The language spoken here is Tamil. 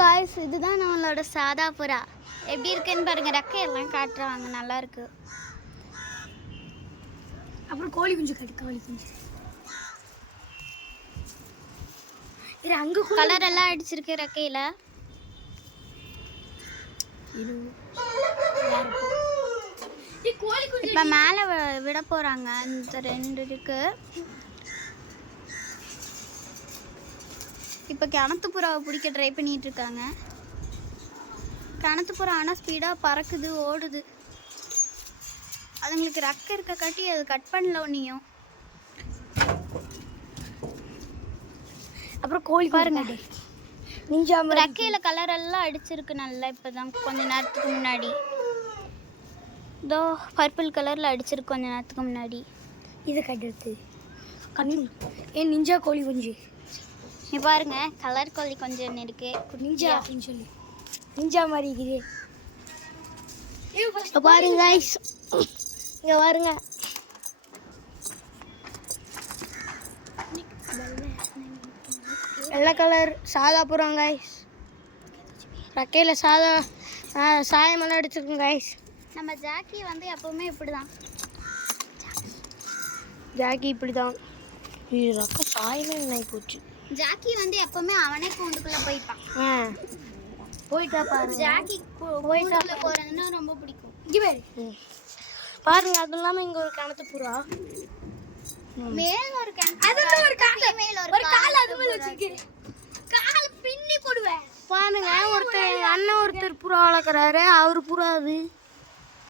காய்ஸ், இதுதான் நம்மளோட சாதா புறா. எப்படி இருக்குன்னு பாருங்க. ரெக்கையெல்லாம் காட்டுறாங்க, நல்லா இருக்கு. அப்புறம் கோழி குஞ்சு காட்டு. கோழி குஞ்சு இது அங்க கலர் எல்லாம் அடிச்சிருக்கு ரெக்கையில. இப்ப மேல விட போறாங்க. இந்த 2 இருக்கு. இப்ப கிணத்து புறாவை பிடிக்க ட்ரை பண்ணிட்டு இருக்காங்க. கிணத்து புறா ஆனால் ஸ்பீடாக பறக்குது, ஓடுது. அதுங்களுக்கு ரெக்கை இருக்க காட்டி அது கட் பண்ணல ஒன்றையும். அப்புறம் கோழி பாருங்க, நிஞ்சா ரெக்கையில் கலர் எல்லாம் அடிச்சிருக்கு நல்லா. இப்போதான் கொஞ்ச நேரத்துக்கு முன்னாடி இதோ பர்பிள் கலரில் அடிச்சிருக்கு கொஞ்ச நேரத்துக்கு முன்னாடி. இதை கட்டுறது ஏன் நிஞ்சா கோழி குஞ்சு. நீ பாருங்க, கலர் கோழி கொஞ்சம் இருக்கு. நிஞ்சா அப்படின்னு சொல்லி நிஞ்சா மாதிரி இருக்குது. பாருங்க கைஸ், இங்க பாருங்க. வெள்ளை கலர் சாதா புறம் கைஸ். ரெக்கையில் சாயமெல்லாம் அடிச்சிருக்கோம் கைஸ். நம்ம ஜாக்கி வந்து எப்பவுமே இப்படிதான். ஜாக்கி இப்படிதான். இது ரெக்கை சாயமே நினைவு போச்சு. ஜாக்கி வந்து எப்பவுமே அவனே கூண்டுக்குள்ள போய்ப்பான். போயிட்டா பாருங்க. ஜாக்கி கூண்டுக்குள்ள போறதுன்னா ரொம்ப பிடிக்கும். பாருங்க, அது இல்லாம இங்க ஒரு கிணத்து புறா. மேல ஒரு கால் அது மேல வச்சிருக்கேன். கால் பின்னி போடுவேன். பாருங்க, ஒருத்தர் அண்ணன் ஒருத்தர் புறா வளர்க்குறாரு. அவரு புறா அது.